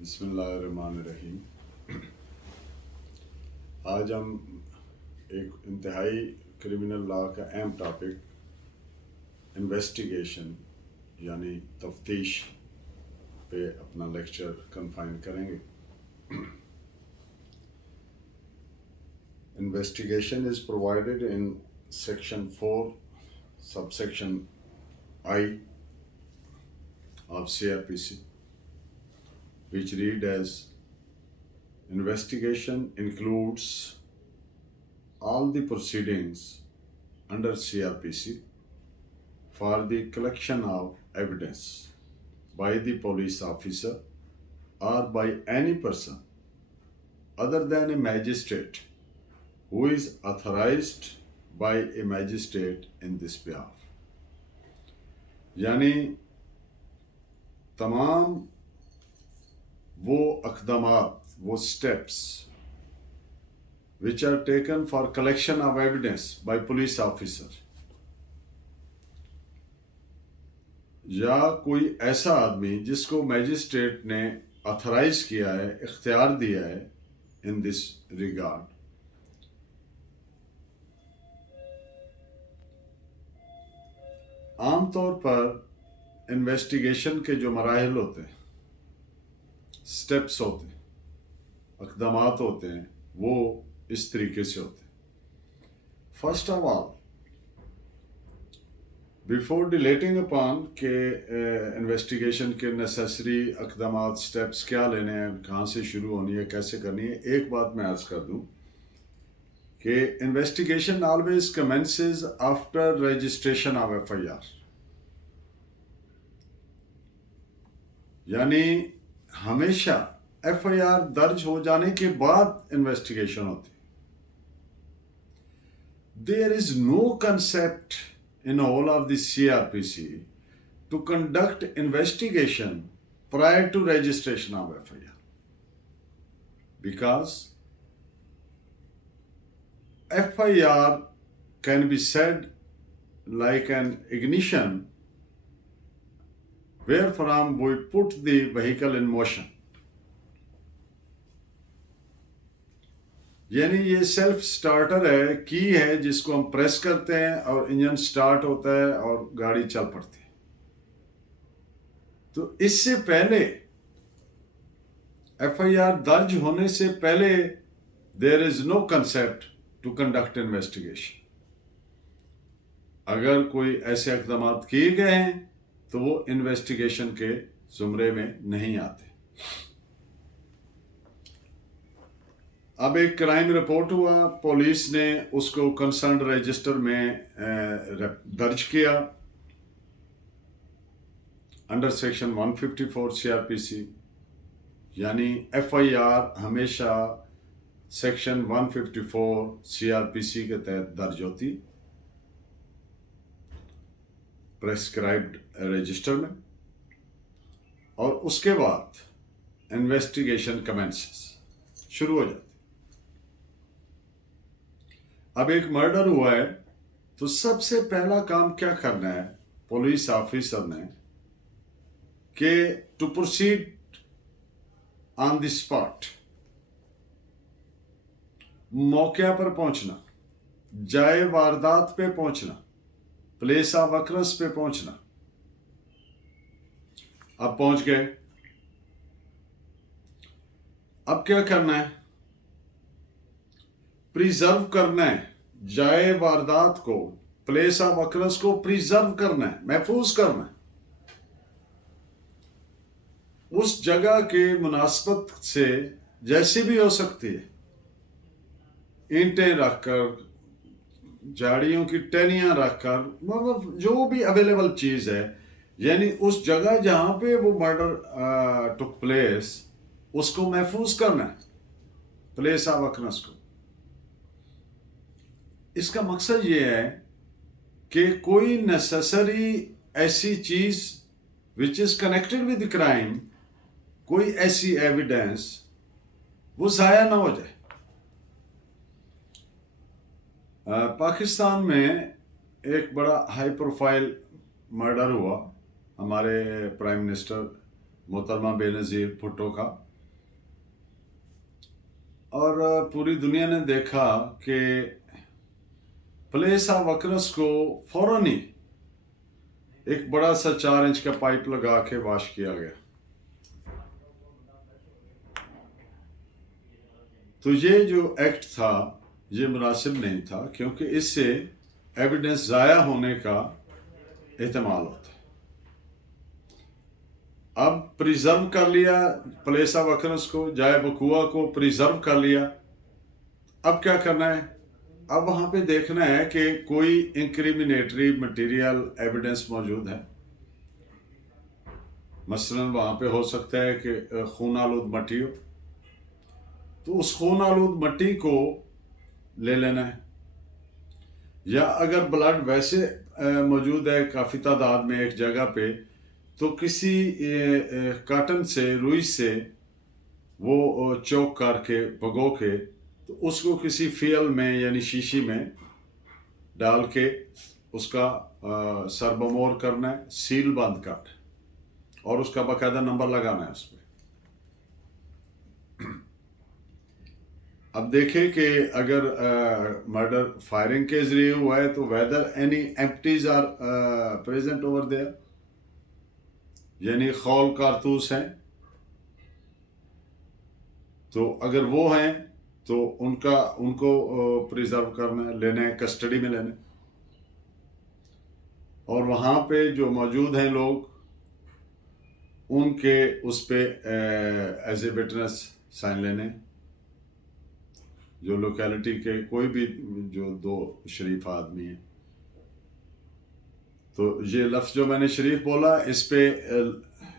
بسم اللہ الرحمن الرحیم۔ آج ہم ایک انتہائی کرمنل لا کا اہم ٹاپک انویسٹیگیشن یعنی تفتیش پہ اپنا لیکچر کنفائن کریں گے۔ Investigation is provided in section 4 sub section I of CRPC, which read as investigation includes all the proceedings under CRPC for the collection of evidence by the police officer or by any person other than a magistrate who is authorized by a magistrate in this behalf. یعنی تمام وہ اقدامات، وہ steps which are taken for collection of evidence by police officer یا کوئی ایسا آدمی جس کو میجسٹریٹ نے اتھرائز کیا ہے، اختیار دیا ہے in this regard، عام طور پر انویسٹیگیشن کے جو مراحل ہوتے ہیں، سٹیپس ہوتے ہیں، اقدامات ہوتے ہیں، وہ اس طریقے سے ہوتے ہیں۔ First of all, before deleting upon کہ انویسٹیگیشن کے نیسیسری اقدامات، سٹیپس کیا لینے ہیں، کہاں سے شروع ہونی ہے، کیسے کرنی ہے، ایک بات میں عرض کر دوں کہ investigation always commences after registration of FIR، یعنی ہمیشہ FIR درج ہو جانے کے بعد انویسٹیگیشن ہوتی۔ There is no concept in all of the CRPC to conduct investigation prior to registration of FIR, because FIR can be said like an ignition wherefrom we put the vehicle in motion. یعنی یہ self starter ہے، کی ہے جس کو ہم press کرتے ہیں اور انجن سٹارٹ ہوتا ہے اور گاڑی چل پڑتی ہے۔ تو اس سے پہلے FIR درج ہونے سے پہلے there is no concept to conduct investigation۔ اگر کوئی ایسے اقدامات کیے گئے ہیں تو وہ انویسٹیگیشن کے زمرے میں نہیں آتے۔ اب ایک کرائم رپورٹ ہوا، پولیس نے اس کو کنسرنڈ رجسٹر میں درج کیا انڈر سیکشن 154 CRPC، یعنی FIR ہمیشہ سیکشن 154 CRPC کے تحت درج ہوتی، پریسکرائبڈ رجسٹر میں، اور اس کے بعد انویسٹیگیشن کمنسز شروع ہو جاتی۔ اب ایک مرڈر ہوا ہے تو سب سے پہلا کام کیا کرنا ہے پولیس آفیسر نے کہ to proceed on the spot, موقع پر پہنچنا، جائے واردات پہ پہنچنا، پلیس آف اکرنس پہ پہنچنا۔ اب پہنچ گئے، اب کیا کرنا ہے؟ پریزرو کرنا ہے جائے واردات کو، پلیس آف اکرنس کو پریزرو کرنا ہے، محفوظ کرنا ہے۔ اس جگہ کے مناسبت سے جیسی بھی ہو سکتی ہے، اینٹیں رکھ کر، جھاڑیوں کی ٹہنیاں رکھ کر، مطلب جو بھی اویلیبل چیز ہے، یعنی اس جگہ جہاں پہ وہ مرڈر ٹک پلیس اس کو محفوظ کرنا ہے، پلیس آف اکرنس کو۔ اس کا مقصد یہ ہے کہ کوئی نیسیسری ایسی چیز which is connected with the crime، کوئی ایسی ایویڈنس وہ ضائع نہ ہو جائے۔ پاکستان میں ایک بڑا ہائی پروفائل مرڈر ہوا، ہمارے پرائم منسٹر محترمہ بے نظیر بھٹو کا، اور پوری دنیا نے دیکھا کہ پلیس آف اکرس کو فوراً ہی ایک بڑا سا 4 انچ کا پائپ لگا کے واش کیا گیا. تو یہ جو ایکٹ تھا یہ مناسب نہیں تھا، کیونکہ اس سے ایویڈنس ضائع ہونے کا احتمال ہوتا ہے. اب پریزرو کر لیا پلیس آف اکرس کو، جائے وقوع کو پریزرو کر لیا. اب کیا کرنا ہے؟ اب وہاں پہ دیکھنا ہے کہ کوئی انکریمنیٹری مٹیریل ایویڈنس موجود ہے. مثلا وہاں پہ ہو سکتا ہے کہ خون آلود مٹی ہو، تو اس خون آلود مٹی کو لے لینا ہے. یا اگر بلڈ ویسے موجود ہے کافی تعداد میں ایک جگہ پہ، تو کسی کاٹن سے، روئی سے وہ چوک کر کے بھگو کے تو اس کو کسی فیل میں یعنی شیشی میں ڈال کے اس کا سربمور کرنا ہے، سیل بند کرنا ہے اور اس کا باقاعدہ نمبر لگانا ہے اس پہ. اب دیکھیں کہ اگر مرڈر فائرنگ کے ذریعے ہوا ہے تو whether any empties are present over there, یعنی خول کارتوس ہیں، تو اگر وہ ہیں تو ان کو پریزرو کرنا ہے، لینا ہے، کسٹڈی میں لینا ہے. اور وہاں پہ جو موجود ہیں لوگ، ان کے اس پہ ایز اے وٹنس سائن لینے، جو لوکیلٹی کے کوئی بھی جو 2 شریف آدمی ہیں. تو یہ لفظ جو میں نے شریف بولا، اس پہ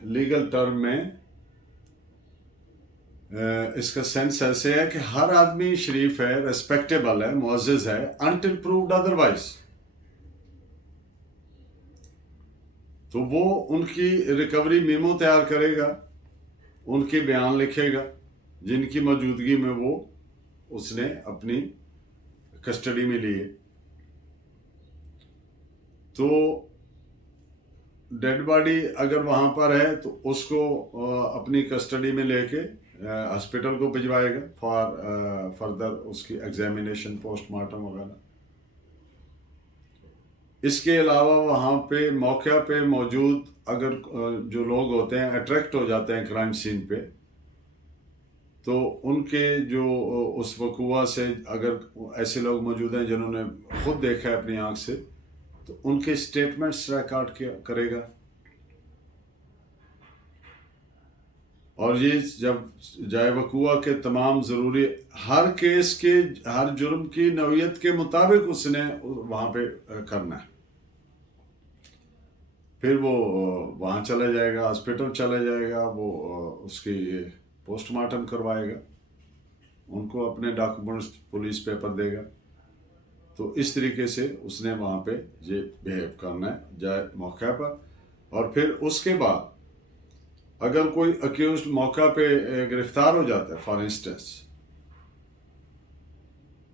لیگل ٹرم میں اس کا سینس ایسے ہے کہ ہر آدمی شریف ہے، ریسپیکٹیبل ہے، معزز ہے، انٹل پرووڈ ادروائز. تو وہ ان کی ریکوری میمو تیار کرے گا، ان کے بیان لکھے گا جن کی موجودگی میں وہ اس نے اپنی کسٹڈی میں لیے. تو ڈیڈ باڈی اگر وہاں پر ہے تو اس کو اپنی کسٹڈی میں لے کے ہاسپٹل کو بھجوائے گا فار فردر اس کی ایگزامینیشن، پوسٹ مارٹم وغیرہ. اس کے علاوہ وہاں پہ موقع پہ موجود اگر جو لوگ ہوتے ہیں اٹریکٹ ہو جاتے ہیں کرائم سین پہ، تو ان کے جو اس وقوع سے اگر ایسے لوگ موجود ہیں جنہوں نے خود دیکھا ہے اپنی آنکھ سے، تو ان کے سٹیٹمنٹس ریکارڈ کرے گا. اور یہ جب جائے وقوع کے تمام ضروری ہر کیس کے، ہر جرم کی نوعیت کے مطابق اس نے وہاں پہ کرنا ہے. پھر وہ وہاں چلا جائے گا، ہاسپٹل چلا جائے گا، وہ اس کی پوسٹ مارٹم کروائے گا، ان کو اپنے ڈاکومنٹس پولیس پیپر دے گا. تو اس طریقے سے اس نے وہاں پہ یہ بیہیو کرنا ہے جائے موقع پر. اور پھر اس کے بعد اگر کوئی اکیوزڈ موقع پہ گرفتار ہو جاتا ہے، فار انسٹنس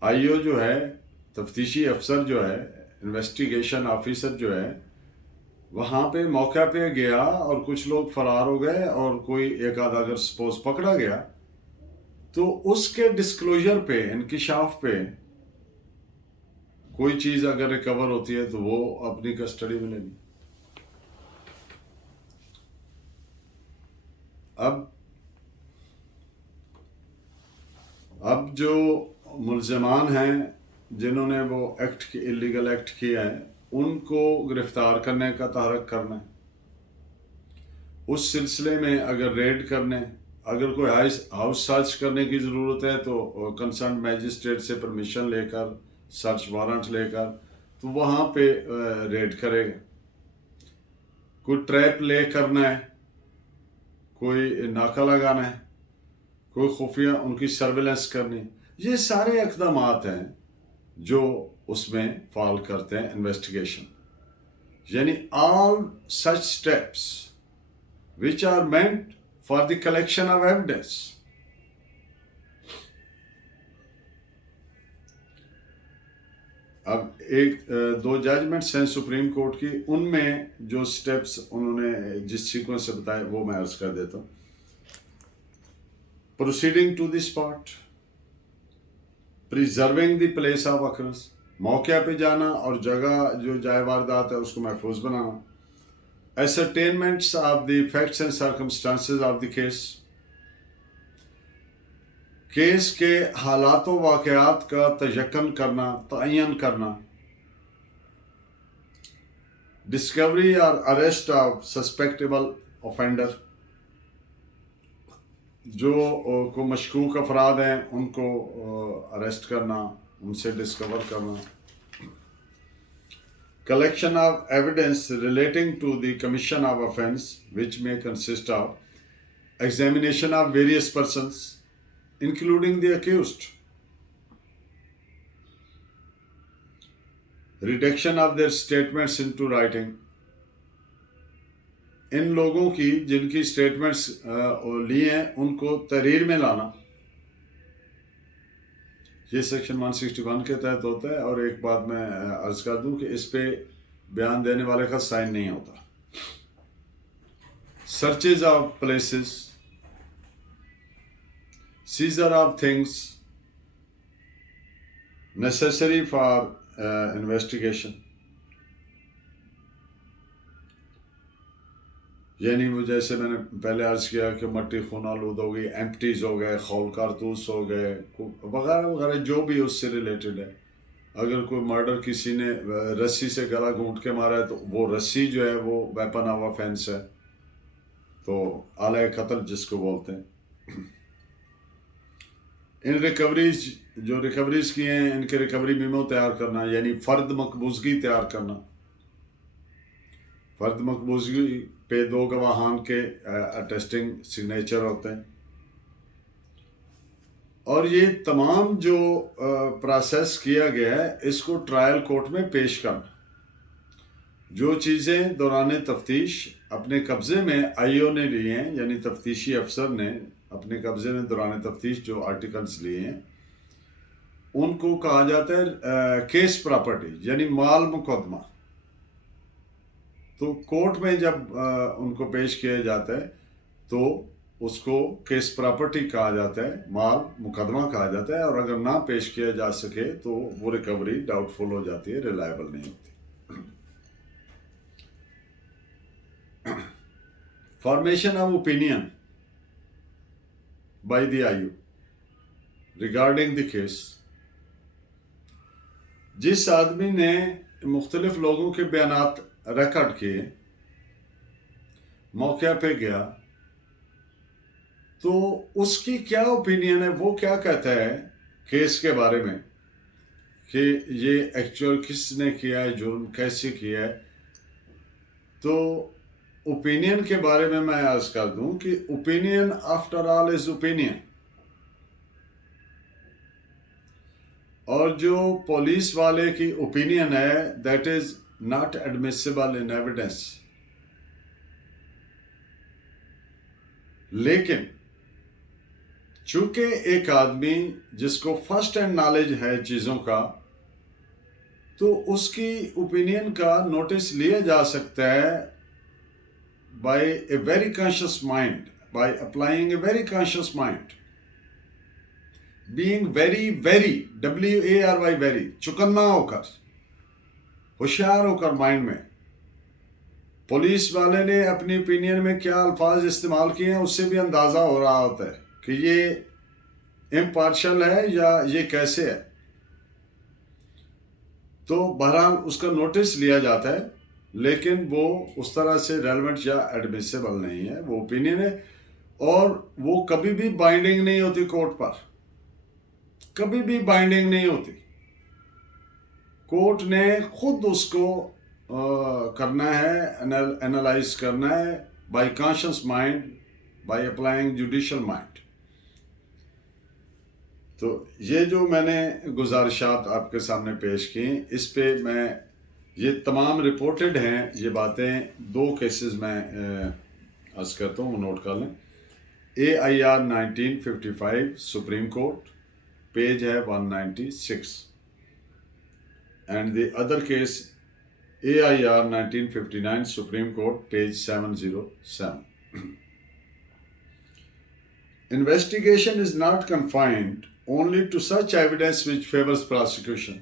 آئی او جو ہے، تفتیشی افسر جو ہے، انویسٹیگیشن آفیسر جو ہے، وہاں پہ موقع پہ گیا اور کچھ لوگ فرار ہو گئے اور کوئی ایک آدھا اگر سپوز پکڑا گیا، تو اس کے ڈسکلوجر پہ، انکشاف پہ کوئی چیز اگر ریکور ہوتی ہے تو وہ اپنی کسٹڈی میں لینی. اب جو ملزمان ہیں جنہوں نے وہ ایکٹ اللیگل ایکٹ کیا ہے، ان کو گرفتار کرنے کا تحرک کرنا ہے. اس سلسلے میں اگر ریڈ کرنے، اگر کوئی ہاؤس سرچ کرنے کی ضرورت ہے تو کنسرن میجسٹریٹ سے پرمیشن لے کر، سرچ وارنٹ لے کر، تو وہاں پہ ریڈ کرے گا. کوئی ٹریپ لے کرنا ہے، کوئی ناکہ لگانا ہے، کوئی خفیہ ان کی سرویلنس کرنی، یہ سارے اقدامات ہیں جو اس میں فال کرتے ہیں انویسٹیگیشن. یعنی all such steps which are meant for the collection of evidence. اب ایک دو ججمنٹس ہیں سپریم کورٹ کی، ان میں جو سٹیپس انہوں نے جس سیکوینس سے بتائے وہ میں عرض کر دیتا ہوں. Proceeding to the spot, preserving the place of occurrence, موقع پہ جانا اور جگہ جو جائے واردات ہے اس کو محفوظ بنانا. Ascertainments of the facts and circumstances of the case, case کے حالات و واقعات کا تیقن کرنا، تعین کرنا. ڈسکوری اور اریسٹ آف سسپیکٹیبل اوفینڈر، جو کو مشکوک افراد ہیں ان کو اریسٹ کرنا، ان سے ڈسکور کرنا. Collection of evidence relating to the commission of offense which may consist of examination of various persons including the accused, reduction of their statements into writing. ان لوگوں کی جن کی اسٹیٹمنٹس لی ہیں ان کو تحریر میں لانا. یہ سیکشن 161 کے تحت ہوتا ہے. اور ایک بات میں عرض کر دوں کہ اس پہ بیان دینے والے کا سائن نہیں ہوتا. Searches of places, seizure of things necessary for investigation. یعنی وہ جیسے میں نے پہلے عرض کیا کہ مٹی خون آلود ہو گئی، ایمپٹیز ہو گئے، خول کارتوس ہو گئے، وغیرہ وغیرہ جو بھی اس سے ریلیٹڈ ہے. اگر کوئی مرڈر کسی نے رسی سے گلا گھونٹ کے مارا ہے تو وہ رسی جو ہے وہ ویپن آف آفینس ہے، تو آلہ قتل جس کو بولتے ہیں. ان ریکوریز جو ریکوریز کی ہیں ان کے ریکوری میمو تیار کرنا، یعنی فرد مقبوضگی تیار کرنا. فرد مقبوضگی پہ دو گواہان کے اٹیسٹنگ سگنیچر ہوتے ہیں. اور یہ تمام جو پروسیس کیا گیا ہے اس کو ٹرائل کورٹ میں پیش کرنا. جو چیزیں دوران تفتیش اپنے قبضے میں آئی او نے لی ہیں، یعنی تفتیشی افسر نے اپنے قبضے میں دوران تفتیش جو آرٹیکلز لیے ہیں ان کو کہا جاتا ہے کیس پراپرٹی، یعنی مال مقدمہ. تو کورٹ میں جب ان کو پیش کیا جاتا ہے تو اس کو کیس پراپرٹی کہا جاتا ہے، مال مقدمہ کہا جاتا ہے. اور اگر نہ پیش کیا جا سکے تو وہ ریکوری ڈاؤٹ فل ہو جاتی ہے، ریلائبل نہیں ہوتی. Formation of opinion by the I O regarding the case. جس آدمی نے مختلف لوگوں کے بیانات ریکارڈ کیے، موقع پہ گیا، تو اس کی کیا اوپینین ہے، وہ کیا کہتا ہے کیس کے بارے میں کہ یہ ایکچوئل کس نے کیا ہے، جرم کیسے کیا ہے. تو اوپینین کے بارے میں عرض کر دوں کہ opinion after all is opinion. اور جو پولیس والے کی اوپینین ہے that is not admissible in evidence. لیکن چونکہ ایک آدمی جس کو فرسٹ ہینڈ نالج ہے چیزوں کا، تو اس کی اوپینین کا نوٹس لیا جا سکتا ہے by a very conscious mind, by applying a very conscious mind, being very very WARY very, چکنا ہو کر، ہوشیار ہو کر مائنڈ میں. پولیس والے نے اپنی اوپینین میں کیا الفاظ استعمال کیے ہیں اس سے بھی اندازہ ہو رہا ہوتا ہے کہ یہ امپارشل ہے یا یہ کیسے ہے. تو بہرحال اس کا نوٹس لیا جاتا ہے، لیکن وہ اس طرح سے ریلیونٹ یا ایڈمیسیبل نہیں ہے، وہ اوپینین ہے. اور وہ کبھی بھی بائنڈنگ نہیں ہوتی کورٹ پر، کبھی بھی بائنڈنگ نہیں ہوتی. کورٹ نے خود اس کو کرنا ہے، انالائز کرنا ہے by conscious mind, by applying judicial mind. تو یہ جو میں نے گزارشات آپ کے سامنے پیش کی، اس پہ میں یہ تمام رپورٹڈ ہیں یہ باتیں. دو کیسز میں عرض کرتا ہوں، نوٹ کر لیں. AIR 1955 سپریم کورٹ، پیج ہے 196. and the other case AIR 1959, Supreme Court, page 707. Investigation is not confined only to such evidence which favors prosecution.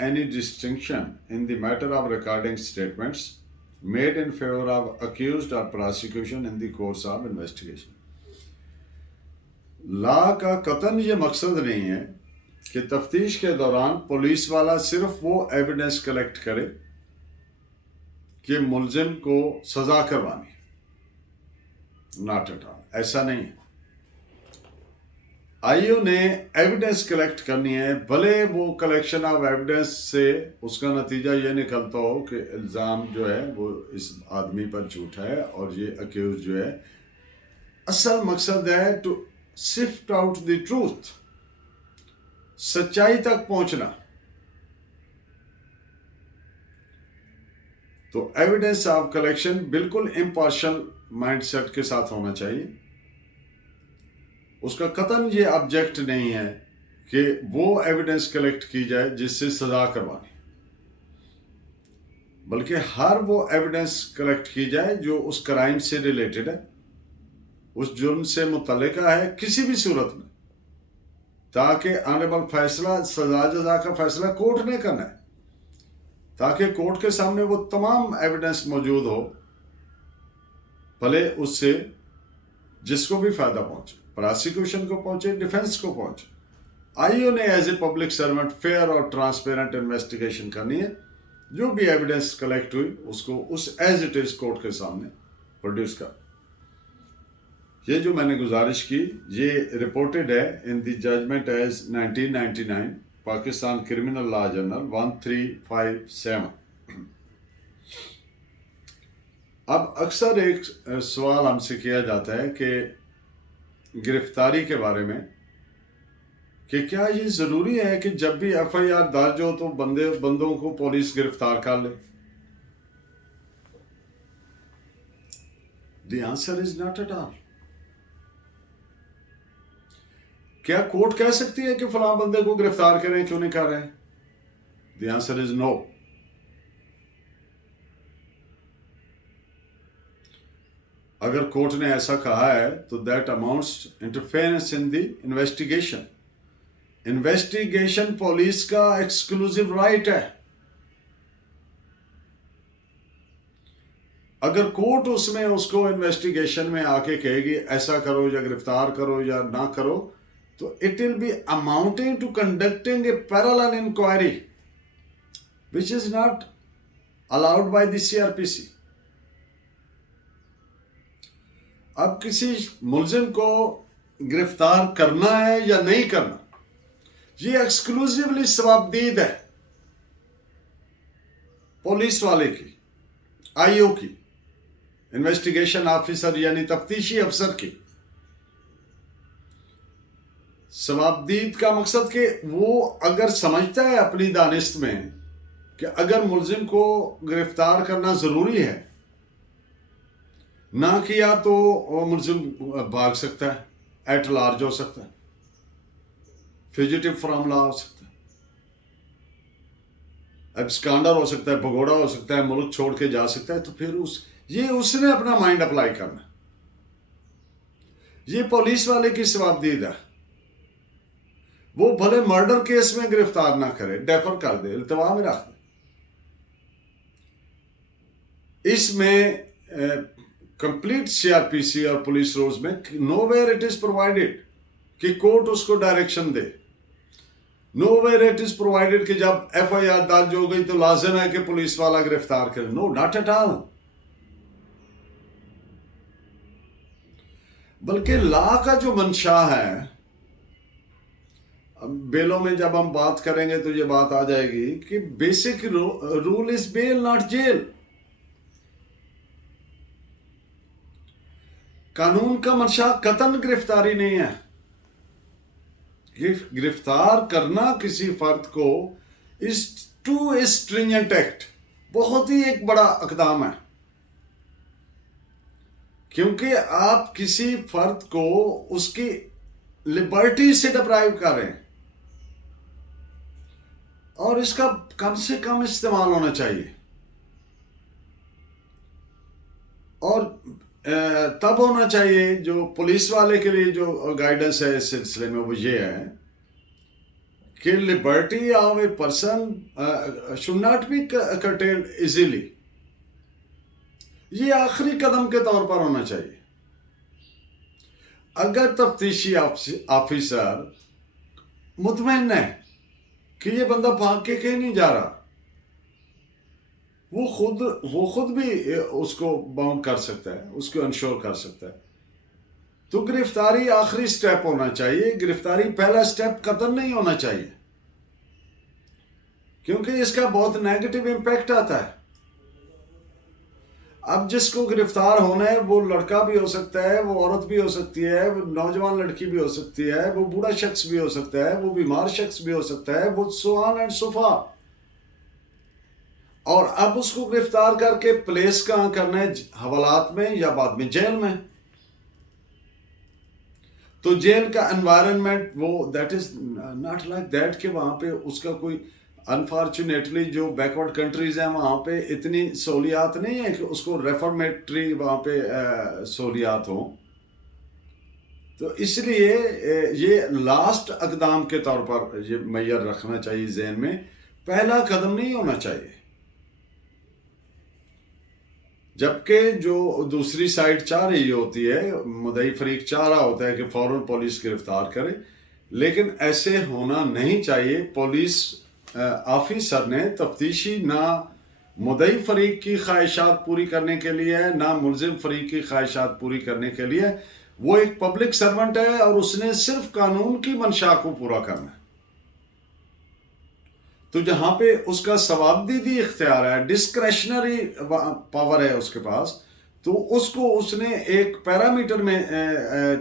any distinction in the matter of recording statements made in favor of accused or prosecution in the course of investigation. لا کا قطن یہ مقصد نہیں ہے کہ تفتیش کے دوران police والا صرف وہ ایویڈنس کلیکٹ کرے کہ ملزم کو سزا کروانی. ناٹ ایٹ آل، ایسا نہیں ہے. آئی او نے ایویڈنس کلیکٹ کرنی ہے، بھلے وہ کلیکشن آف ایویڈنس سے اس کا نتیجہ یہ نکلتا ہو کہ الزام جو ہے وہ اس آدمی پر جھوٹ ہے اور یہ اکیوز جو ہے. اصل مقصد ہے to sift out the truth, سچائی تک پہنچنا. تو ایویڈنس آف کلیکشن بالکل امپارشل مائنڈ سیٹ کے ساتھ ہونا چاہیے. اس کا قطن یہ آبجیکٹ نہیں ہے کہ وہ ایویڈنس کلیکٹ کی جائے جس سے سزا کروانی، بلکہ ہر وہ ایویڈنس کلیکٹ کی جائے جو اس کرائم سے ریلیٹڈ ہے، اس جرم سے متعلقہ ہے کسی بھی صورت میں، تاکہ آنریبل فیصلہ، سزا جزا کا فیصلہ کورٹ نے کرنا ہے، تاکہ کورٹ کے سامنے وہ تمام ایویڈنس موجود ہو، بھلے اس سے جس کو بھی فائدہ پہنچے، پراسیکیوشن کو پہنچے، ڈیفینس کو پہنچے. آئی او نے as a public servant fair اور ٹرانسپیرنٹ انویسٹیگیشن کرنی ہے. جو بھی ایویڈنس کلیکٹ ہوئی اس کو اس ایز اٹ از کورٹ کے سامنے پروڈیوس کر. یہ جو میں نے گزارش کی یہ رپورٹڈ ہے in the judgment as 1999 Pakistan criminal law journal 1357. اب اکثر ایک سوال ہم سے کیا جاتا ہے کہ گرفتاری کے بارے میں کہ کیا یہ ضروری ہے کہ جب بھی ایف آئی آر درج ہو تو بندوں کو پولیس گرفتار کر لے. The answer is not at all. کیا کورٹ کہہ سکتی ہے کہ فلاں بندے کو گرفتار کریں، کیوں نہیں کر رہے؟ دی آنسر از نو. اگر کورٹ نے ایسا کہا ہے تو that amounts interference in the investigation. Investigation police کا ایکسکلوسیو رائٹ ہے. اگر کورٹ اس میں اس کو انویسٹیگیشن میں آ کے کہے گی ایسا کرو یا گرفتار کرو یا نہ کرو، تو it will be amounting to conducting a parallel inquiry which is not allowed by the C R P C. اب کسی ملزم کو گرفتار کرنا ہے یا نہیں کرنا، یہ ایکسکلوسیولی ثوابدید ہے پولیس والے کی، آئی او کی، انویسٹیگیشن آفیسر یعنی تفتیشی افسر کی. ثوابدید کا مقصد کہ وہ اگر سمجھتا ہے اپنی دانست میں کہ اگر ملزم کو گرفتار کرنا ضروری ہے، نہ کیا تو وہ ملزم بھاگ سکتا ہے، ایٹ لارج ہو سکتا ہے، فیوجیٹو فرام لا ہو سکتا ہے، ایبسکانڈر ہو سکتا ہے، بھگوڑا ہو سکتا ہے، ملک چھوڑ کے جا سکتا ہے. تو پھر اس نے اپنا مائنڈ اپلائی کرنا. یہ پولیس والے کی ثوابدید ہے. وہ بھلے مرڈر کیس میں گرفتار نہ کرے، ڈیفر کر دے، التوا میں رکھ دے. اس میں کمپلیٹ سی آر پی سی اور پولیس رولز میں nowhere it is provided کہ کورٹ اس کو ڈائریکشن دے. Nowhere it is provided کہ جب ایف آئی آر درج ہو گئی تو لازم ہے کہ پولیس والا گرفتار کرے. نو، ناٹ ایٹ آل. بلکہ لا کا جو منشا ہے، بیلوں میں جب ہم بات کریں گے تو یہ بات آ جائے گی کہ basic rule is bail not jail. قانون کا منشا قطعاً گرفتاری نہیں ہے. گرفتار کرنا کسی فرد کو از ٹو اسٹرینجنٹ ایکٹ. بہت ہی ایک بڑا اقدام ہے، کیونکہ آپ کسی فرد کو اس کی لبرٹی سے ڈپرائیو کر رہے ہیں، اور اس کا کم سے کم استعمال ہونا چاہیے. اور تب ہونا چاہیے، جو پولیس والے کے لیے جو گائیڈنس ہے اس سلسلے میں وہ یہ ہے کہ liberty of a person should not be curtailed easily. یہ آخری قدم کے طور پر ہونا چاہیے. اگر تفتیشی آفیسر مطمئن ہے کہ یہ بندہ بھاگ کے کہیں نہیں جا رہا، وہ خود بھی اس کو باؤنڈ کر سکتا ہے، اس کو انشور کر سکتا ہے، تو گرفتاری آخری سٹیپ ہونا چاہیے. گرفتاری پہلا سٹیپ قتل نہیں ہونا چاہیے، کیونکہ اس کا بہت نیگیٹو امپیکٹ آتا ہے. اب جس کو گرفتار ہونا ہے وہ لڑکا بھی ہو سکتا ہے، وہ عورت بھی ہو سکتی ہے، وہ نوجوان لڑکی بھی ہو سکتی ہے، وہ بوڑھا شخص بھی ہو سکتا ہے، وہ بیمار شخص بھی ہو سکتا ہے، وہ سو آن اینڈ سو فار. اور اب اس کو گرفتار کر کے پلیس کہاں کرنا ہے؟ حوالات میں یا بعد میں جیل میں. تو جیل کا انوائرمنٹ وہ that is not like that کہ وہاں پہ اس کا کوئی، انفارچونیٹلی جو بیکورڈ کنٹریز ہیں وہاں پہ اتنی سہولیات نہیں ہیں کہ اس کو ریفارمیٹری وہاں پہ سہولیات ہوں. تو اس لیے یہ لاسٹ اقدام کے طور پر یہ معیار رکھنا چاہیے ذہن میں، پہلا قدم نہیں ہونا چاہیے. جبکہ جو دوسری سائڈ چاہ رہی ہوتی ہے، مدعی فریق چاہ رہا ہوتا ہے کہ فوراً پولیس گرفتار کرے، لیکن ایسے ہونا نہیں چاہیے. پولیس آفیسر نے تفتیشی نہ مدعی فریق کی خواہشات پوری کرنے کے لیے ہے، نہ ملزم فریق کی خواہشات پوری کرنے کے لیے. وہ ایک پبلک سرونٹ ہے اور اس نے صرف قانون کی منشا کو پورا کرنا ہے. تو جہاں پہ اس کا ثوابدیدی اختیار ہے، ڈسکریشنری پاور ہے اس کے پاس، تو اس کو اس نے ایک پیرامیٹر میں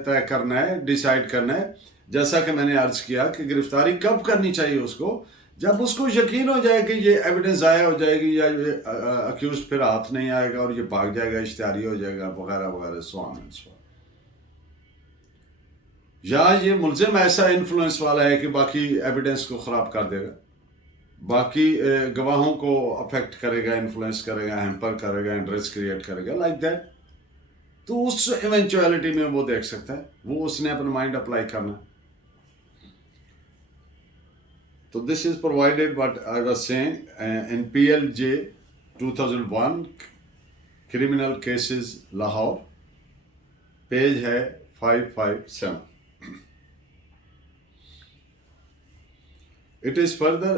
طے کرنا ہے، ڈیسائیڈ کرنا ہے. جیسا کہ میں نے عرض کیا کہ گرفتاری کب کرنی چاہیے اس کو؟ جب اس کو یقین ہو جائے کہ یہ ایویڈنس ضائع ہو جائے گی، یا یہ اکیوز پھر ہاتھ نہیں آئے گا اور یہ بھاگ جائے گا، اشتہاری ہو جائے گا وغیرہ وغیرہ سو آن اینڈ سو. یا یہ ملزم ایسا انفلوئنس والا ہے کہ باقی ایویڈنس کو خراب کر دے گا، باقی گواہوں کو افیکٹ کرے گا، انفلوئنس کرے گا، ہیمپر کرے گا، انٹرسٹ کریٹ کرے گا، لائک دیٹ. تو اس ایونچویلٹی میں وہ دیکھ سکتا ہے، وہ اس نے اپنا مائنڈ اپلائی کرنا. تو this is provided what I was seeing in PLJ 2001 criminal cases Lahore, page ہے 557. It is further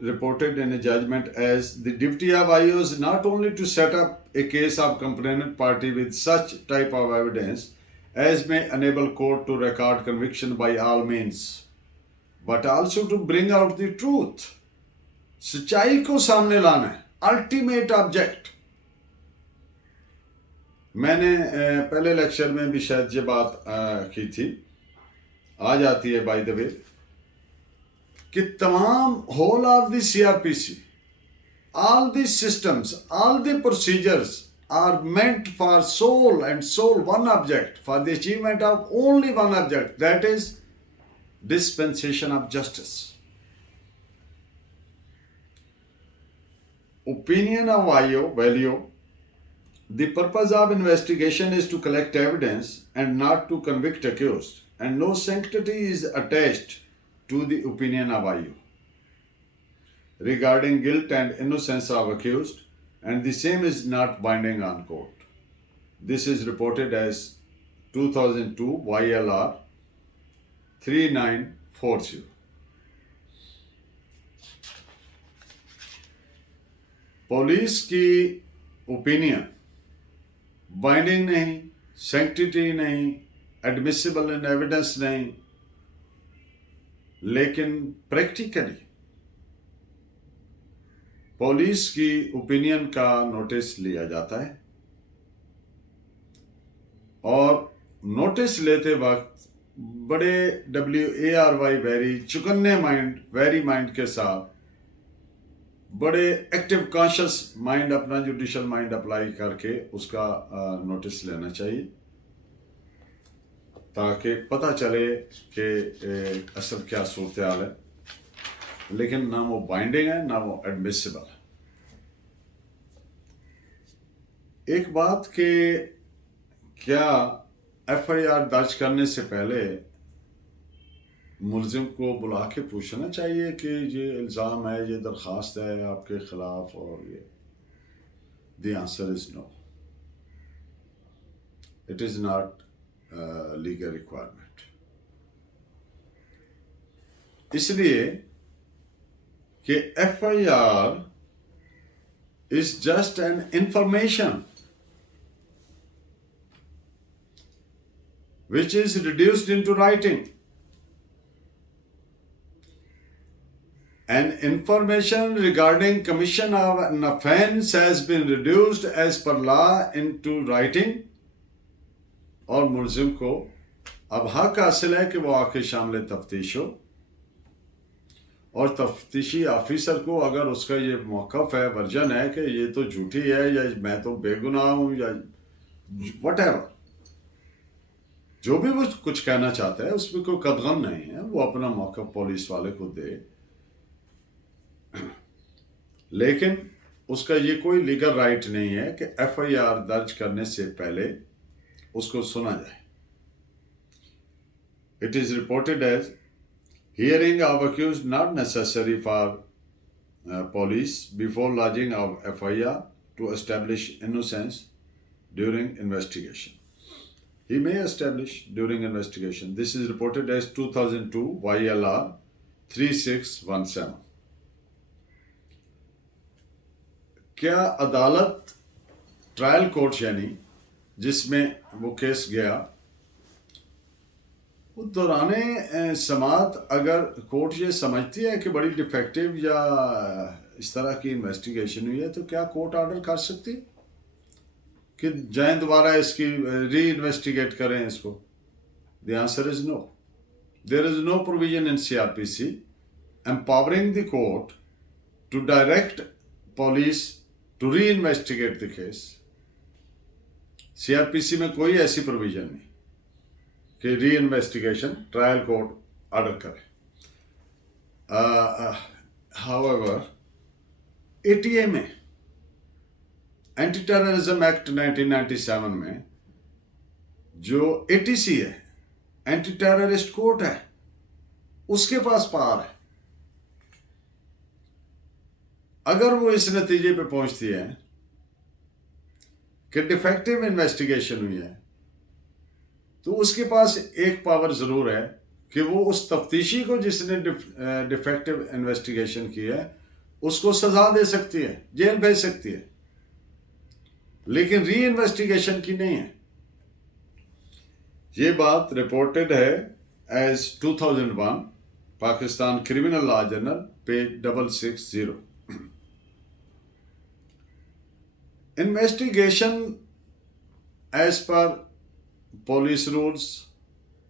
reported in a judgment as the duty of IO is not only to set up a case of complainant party with such type of evidence as may enable court to record conviction by all means, but also to bring out the truth. سچائی کو سامنے لانا ہے، ultimate object. میں نے پہلے lecture میں بھی شاید یہ بات کی تھی، آ جاتی ہے بائی دا وے، کہ تمام whole of the CRPC, all the systems, all the procedures are meant for sole and sole one object, for the achievement of only one object, that is dispensation of justice. Opinion of IO value. The purpose of investigation is to collect evidence and not to convict accused, and no sanctity is attached to the opinion of IO regarding guilt and innocence of accused, and the same is not binding on court. This is reported as 2002 YLR 3940. Police کی opinion binding نہیں، sanctity نہیں، admissible in evidence نہیں، لیکن practically police کی opinion کا notice لیا جاتا ہے، اور نوٹس لیتے وقت بڑے WARY ویری چکنے مائنڈ، ویری مائنڈ کے ساتھ بڑے ایکٹیو کانشس مائنڈ اپنا جوڈیشل مائنڈ اپلائی کر کے اس کا نوٹس لینا چاہیے تاکہ پتہ چلے کہ اصل کیا صورتحال ہے، لیکن نہ وہ بائنڈنگ ہے نہ وہ ایڈمیسیبل ہے۔ ایک بات کہ کیا ایف آئی آر درج کرنے سے پہلے ملزم کو بلا کے پوچھنا چاہیے کہ یہ الزام ہے، یہ درخواست ہے آپ کے خلاف، اور یہ the answer is no, it is not legal requirement. اس لیے کہ F I R is just an information which is reduced into writing. An information regarding commission of an offense has been reduced as per law into writing، اور ملزم کو اب حق حاصل ہے کہ وہ آ کے شامل تفتیش ہو، اور تفتیشی آفیسر کو اگر اس کا یہ موقف ہے، ورژن ہے کہ یہ تو جھوٹی ہے یا میں تو بے گناہ ہوں یا وٹ ایور، جو بھی وہ کچھ کہنا چاہتا ہے اس میں کوئی قدغن نہیں ہے، وہ اپنا موقف پولیس والے کو دے، لیکن اس کا یہ کوئی لیگل رائٹ نہیں ہے کہ ایف آئی آر درج کرنے سے پہلے اس کو سنا جائے۔ It is reported as hearing of accused not necessary for police before lodging of FIR to establish innocence during investigation. He may establish during investigation. This is reported as 2002 YLR 3617. کیا عدالت trial court یعنی جس میں وہ case گیا، وہ دوران سماعت اگر کورٹ یہ سمجھتی ہے کہ بڑی ڈیفیکٹو یا اس طرح کی انویسٹیگیشن ہوئی ہے تو کیا کورٹ آرڈر کر سکتی کہ جائیں دوبارہ اس کی ری انویسٹیگیٹ کریں اس کو؟ The answer is no. There is no provision in C R P C empowering the court to direct police to re-investigate the case. C R P C میں کوئی ایسی پروویژن نہیں کہ re investigation trial court order کرے۔ however A T A میں anti terrorism act 1997 میں جو A T C ہے، اینٹی ٹیررسٹ کورٹ ہے، اس کے پاس پاور ہے۔ اگر وہ اس نتیجے پہ پہنچتی ہے کہ ڈیفیکٹو انویسٹیگیشن ہوئی ہے تو اس کے پاس ایک پاور ضرور ہے کہ وہ اس تفتیشی کو جس نے ڈیفیکٹو انویسٹیگیشن کی ہے اس کو سزا دے سکتی ہے، جیل بھیج سکتی ہے، لیکن ری انویسٹیگیشن کی نہیں ہے۔ یہ بات رپورٹڈ ہے as 2001 Pakistan criminal law journal page 660۔ Investigation as per police rules,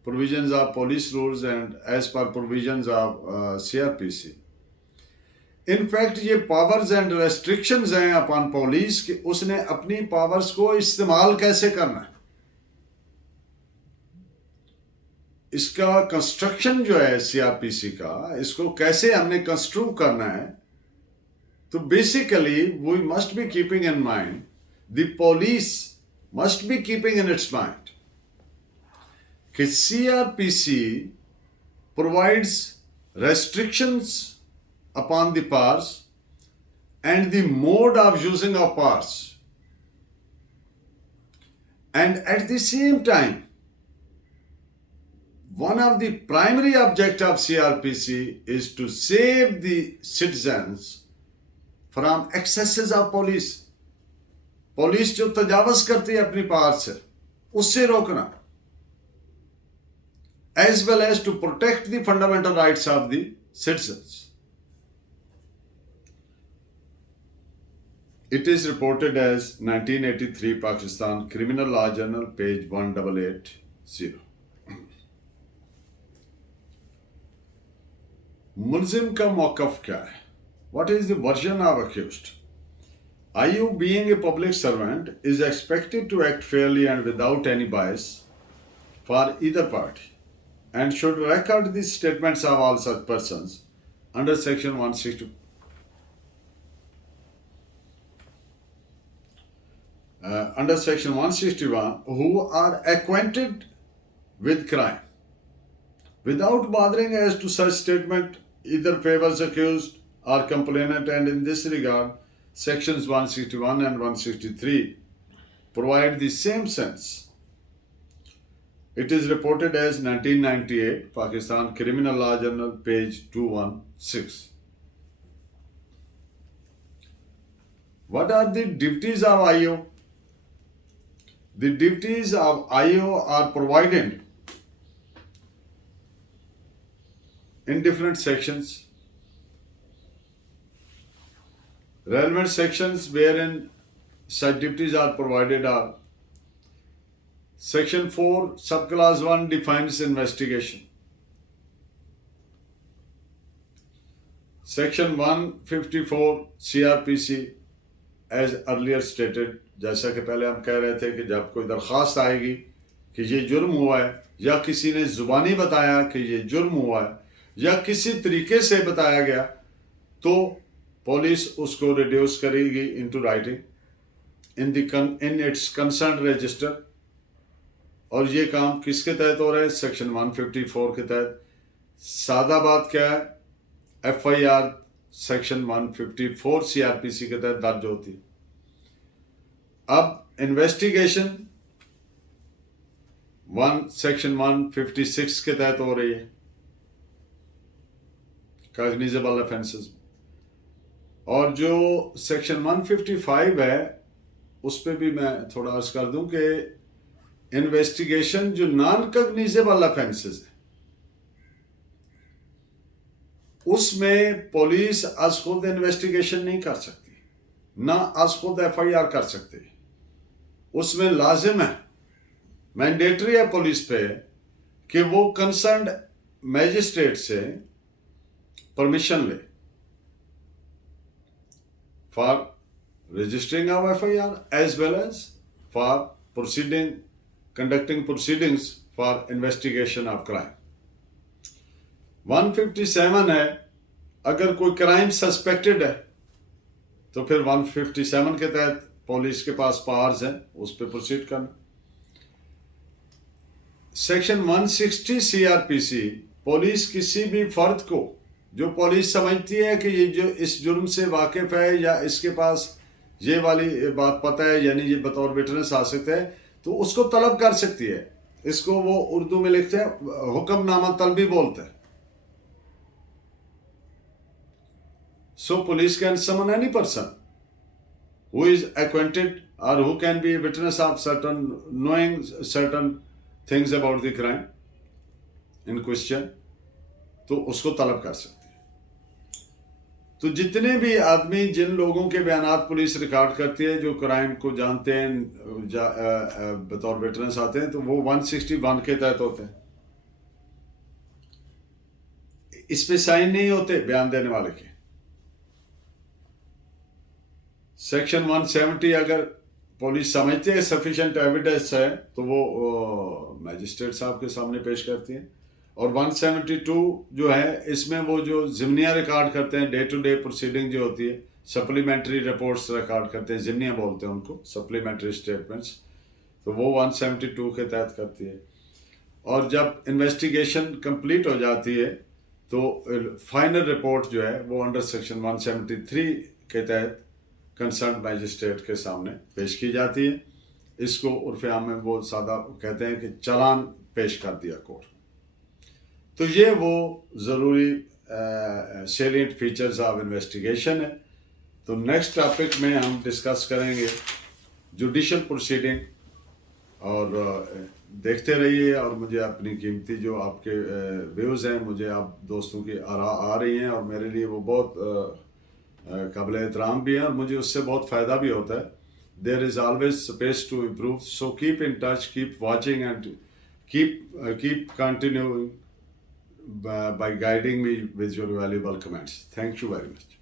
provisions of police rules and as per provisions of CRPC. In fact یہ powers and restrictions ہیں upon police کہ اس نے اپنی powers کو استعمال کیسے کرنا ہے، اس کا کنسٹرکشن جو ہے سی آر پی سی کا، اس کو کیسے ہم نے کنسٹرو کرنا ہے۔ تو basically we must be keeping in mind, the police must be keeping in its mind کہ C R P C provides restrictions upon the powers and the mode of using of powers. And at the same time, one of the primary objects of CRPC is to save the citizens from excesses of police. Police جو تجاوز کرتی ہے اپنی power سے، اس سے روکنا، as well as to protect the fundamental rights of the citizens. It is reported as 1983 Pakistan Criminal Law Journal page 1880۔ ملزم کا موقف کیا ہے؟ What is the version of accused? IU, being a public servant, is expected to act fairly and without any bias for either party, and should record the statements of all such persons under Section 160. Under Section 161, who are acquainted with crime, without bothering as to such statement either favors accused or complainant, and in this regard, Sections 161 and 163 provide the same sense. It is reported as 1998, Pakistan Criminal Law Journal, page 216. What are the duties of IO? The duties of IO are provided in different sections. Relevant sections wherein such duties are provided are: Section 4, Subclause 1 defines investigation. Section 154 CRPC, as earlier stated, جیسا کہ پہلے ہم کہہ رہے تھے کہ جب کوئی درخواست آئے گی کہ یہ جرم ہوا ہے، یا کسی نے زبانی بتایا کہ یہ جرم ہوا ہے، یا کسی طریقے سے بتایا گیا، تو پولیس اس کو ریڈیوس کرے گی into writing in its concern register. اور یہ کام کس کے تحت ہو رہا ہے؟ سیکشن 154 کے تحت. سادہ بات کیا ہے؟ F I R section 154 C R P C کے تحت درج ہوتی ہے. اب انویسٹیگیشن سیکشن 156 کے تحت ہو رہی ہے، کاگنیزیبل افینسز. اور جو سیکشن 155 ہے اس پہ بھی میں تھوڑا عرض کر دوں کہ انویسٹیگیشن جو نان کاگنیزیبل افینسز ہیں اس میں پولیس از خود انویسٹیگیشن نہیں کر سکتی، نہ از خود ایف آئی آر کر سکتی. اس میں لازم ہے، مینڈیٹری ہے پولیس پہ کہ وہ کنسرنڈ میجسٹریٹ سے پرمیشن لے for registering of F I R as well as for conducting proceedings for investigation of crime. 157 ہے، اگر کوئی کرائم سسپیکٹڈ ہے تو پھر 157 کے تحت پولیس کے پاس پاورز ہیں اس پہ پروسیڈ کرنا. سیکشن 160 سی آر پی سی، پولیس کسی بھی فرد کو جو پولیس سمجھتی ہے کہ یہ جو اس جرم سے واقف ہے یا اس کے پاس یہ والی بات پتہ ہے، یعنی یہ بطور وٹنس آ سکتا ہے، تو اس کو طلب کر سکتی ہے. اس کو وہ اردو میں لکھتے ہیں حکم نامہ طلبی بولتے ہیں. So police can summon any person who is acquainted or who can be a witness of knowing certain things about the crime in question, تو اس کو طلب کر سکتی ہے. تو جتنے بھی آدمی جن لوگوں کے بیانات پولیس ریکارڈ کرتی ہے جو کرائم کو جانتے ہیں بطور وٹنس آتے ہیں، تو وہ 161 کے تحت ہوتے ہیں. اس پہ سائن نہیں ہوتے بیان دینے والے کے. سیکشن 170 اگر پولیس سمجھتی ہے سفیشینٹ ایویڈنس ہے تو وہ میجسٹریٹ صاحب کے سامنے پیش کرتی ہیں. اور 172 جو ہے اس میں وہ جو ضمنیہ ریکارڈ کرتے ہیں، ڈے ٹو ڈے پروسیڈنگ جو ہوتی ہے، سپلیمنٹری رپورٹس ریکارڈ کرتے ہیں، ضمنیہ بولتے ہیں ان کو، سپلیمنٹری اسٹیٹمنٹس، تو وہ 172 کے تحت کرتی ہے. اور جب انویسٹیگیشن کمپلیٹ ہو جاتی ہے تو فائنل رپورٹ جو ہے وہ انڈر سیکشن 173 کے تحت کنسرنڈ میجسٹریٹ کے سامنے پیش کی جاتی ہے. اس کو عرف عام میں وہ سادہ کہتے ہیں کہ چالان پیش کر دیا کورٹ. تو یہ وہ ضروری سیلینٹ فیچرز آف انویسٹیگیشن ہے. تو نیکسٹ ٹاپک میں ہم ڈسکس کریں گے جوڈیشل پروسیڈنگ. اور دیکھتے رہیے، اور مجھے اپنی قیمتی جو آپ کے ویوز ہیں، مجھے آپ دوستوں کی آراء آ رہی ہیں اور میرے لیے وہ بہت قابل احترام بھی ہیں اور مجھے اس سے بہت فائدہ بھی ہوتا ہے. There is always space to improve, so keep in touch, keep watching and keep continuing by guiding me with your valuable comments. Thank you very much.